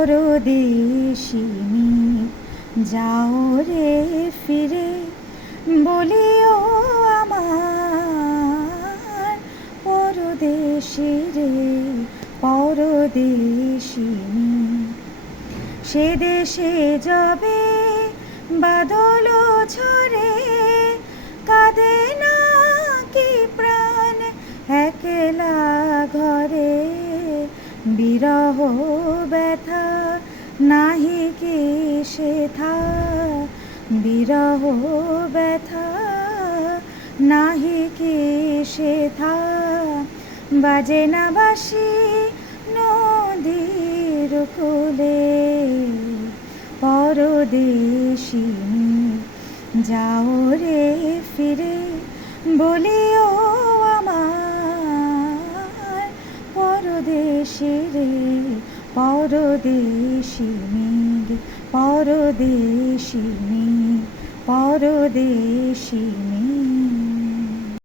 পরদেশিনী যাও রে ফিরে বলিও আমার পরদেশী রে পরদেশিনী। সে দেশে যাবে বাদল ঝরে কাঁদে না কি প্রাণ একলা ঘরে, বিরহ ব্যথা নাহি কি সেথা, বিরহ ব্যথা নাহি কি সেথা। বাজে না বাঁশি নদীর কূলে পরদেশিনী যাও রে ফিরে বলিও আমার পরদেশী রে পরদেশিনী পরদেশিনী পরদেশিনী।